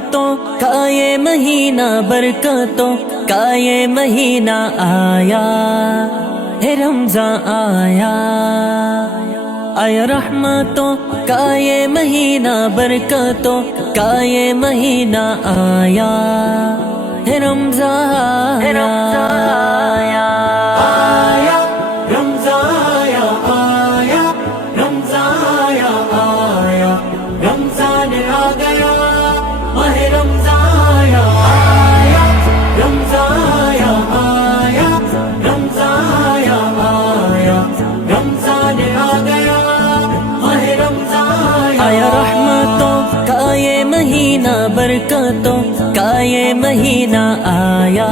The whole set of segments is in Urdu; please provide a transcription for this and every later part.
رحمتوں کا یہ مہینہ، برکتوں کا یہ مہینہ آیا ہے، رمضان آیا، آیا رحمتوں کا یہ مہینہ، برکتوں کا یہ مہینہ آیا ہے، رمضان آیا، آیا رمضان آیا، آیا رمضان آیا، آیا رمضان آ گیا، ماہ رمضان آیا، آیا رمضان آیا، آیا رمضان آیا، آیا رمضان آ گیا، ماہ رمضان آیا، رحمتوں کا یہ مہینہ، برکتوں کا یہ مہینہ آیا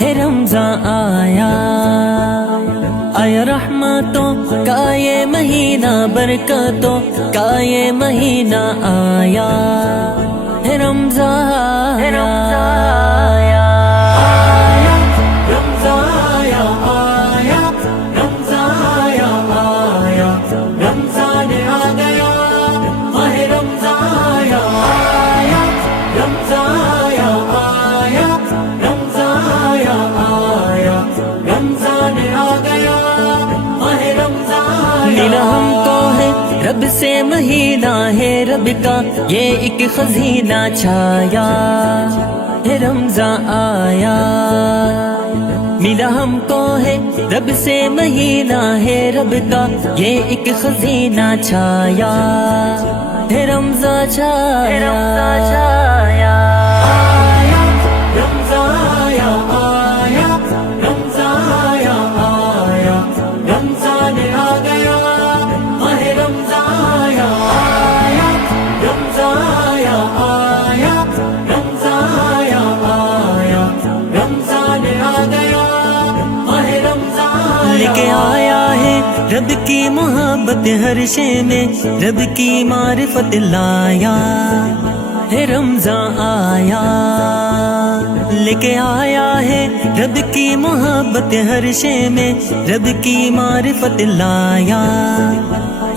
ہے، رمضان آیا، آیا رحمتوں کا یہ مہینہ، برکتوں کا یہ مہینہ آیا ہے، رمضان آیا، آیا رمضان آیا، آیا رمضان آیا، آیا رمضان آ گیا، ماہ رمضان آیا، آیا رمضان آیا، آیا رمضان آیا، آیا رمضان آ گیا، ماہ رمضان ملا ہم کو ہے رب سے مہینہ، ہے رب کا یہ ایک خزینہ چھایا ہے، رمضان آیا، ملا ہم کو ہے رب سے مہینہ، ہے رب کا یہ ایک خزینہ چھایا ہے، رمضان چھایا، آیا رمضان آیا، آیا رمضان آیا، آیا رمضان آ گیا، ماہ رمضان آیا، آیا رمضان آیا، آیا رمضان آیا، آیا رمضان آ گیا، ماہ رمضان لے کے آیا ہے رب کی محبت ہر شے میں، رب کی معرفت لایا ہے، رمضان آیا، لے کے آیا ہے رب کی محبت ہر شے میں، رب کی معرفت لایا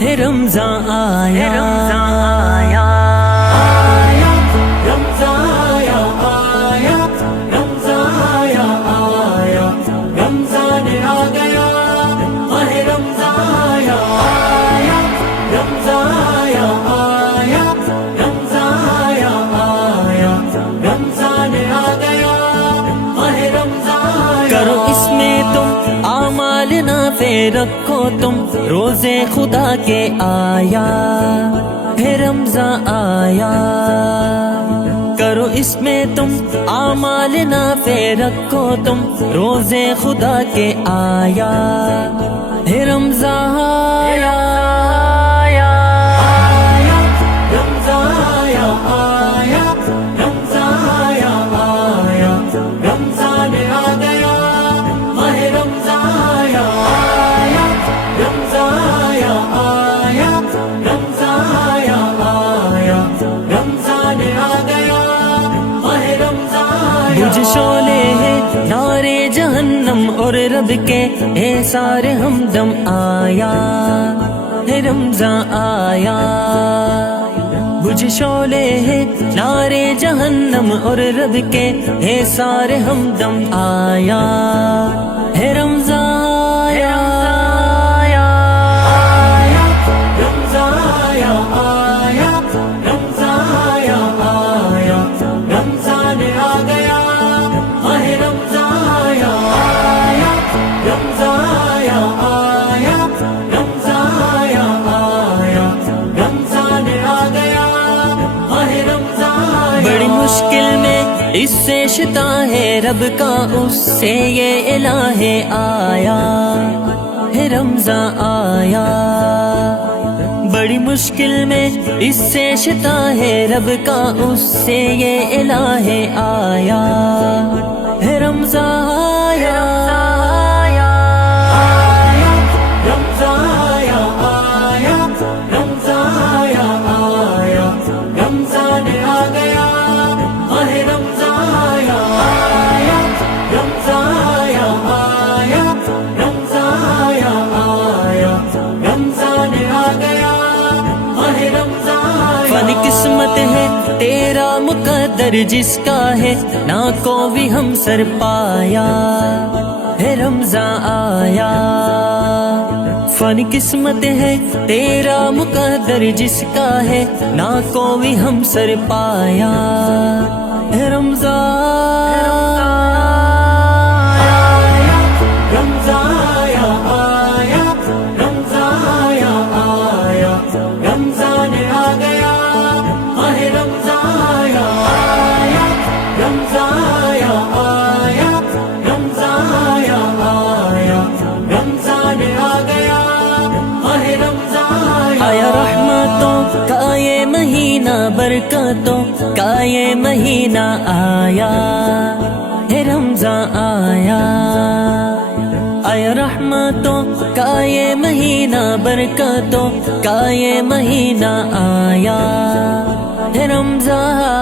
ہے، رمضان آیا، آیا رمضان آیا، آیا رمضان آیا، آیا رمضان آ گیا، ماہ رمضان آیا، آیا رمضان آیا، آیا رمضان آیا، آیا رمضان آ گیا، ماہ رمضان کرو اس میں تم اعمال نافع، رکھو تم روزے خدا کے، آیا ہے رمضان آیا، کرو اس میں تم اعمال نافع، رکھو تم روزے خدا کے، آیا ہے رمضان آیا، آیا رمضان آیا، آیا رمضان آیا، آیا رمضان آ گیا، ماہ رمضان آیا، آیا رمضان آیا، آیا رمضان آیا، آیا رمضان آ گیا، ماہ رمضان بجھ شعلے ہیں نارے جہنم اور رب کے احسار ہمدم، آیا ہے رمضان آیا، بجھ شعلے ہیں نارے جہنم اور رب کے احسار ہمدم، آیا ہے رمضان آیا، آیا رمضان آیا، آیا رمضان آیا، آیا رمضان آ گیا، ماہ رمضان آیا، آیا رمضان آیا، آیا رمضان آیا، آیا رمضان آ گیا، ماہ رمضان بڑی مشکل میں اس سے شتا ہے رب کا، اس سے یہ الہ آیا ہے، رمضان آیا، بڑی مشکل میں اس سے شتا ہے رب کا، اس سے یہ الہ آیا ہے، رمضان آیا، آیا رمضان آیا، آیا رمضان آیا، آیا رمضان آ گیا، ماہ رمضان آیا، آیا رمضان آیا، آیا رمضان آیا، آیا رمضان آ گیا، ماہ رمضان فن قسمت ہے تیرا مقدر جس کا ہے نہ کوئی ہم سر پایا ہے رمضان آیا فانی قسمت ہے تیرا مقدر جس کا ہے نہ کوئی ہم سر پایا ہے رمضان رمضان آیا آیا رمضان آیا آیا رمضان آ گیا ماہ رمضان آیا آیا رمضان آیا آیا رمضان آیا آیا رمضان آ گیا ماہ رمضان آیا رحمتوں کا یہ مہینہ برکتوں کا یہ مہینہ آیا ہے رمضان آیا آیا رحمتوں کا یہ مہینہ برکتوں کا یہ مہینہ آیا ہے رمضان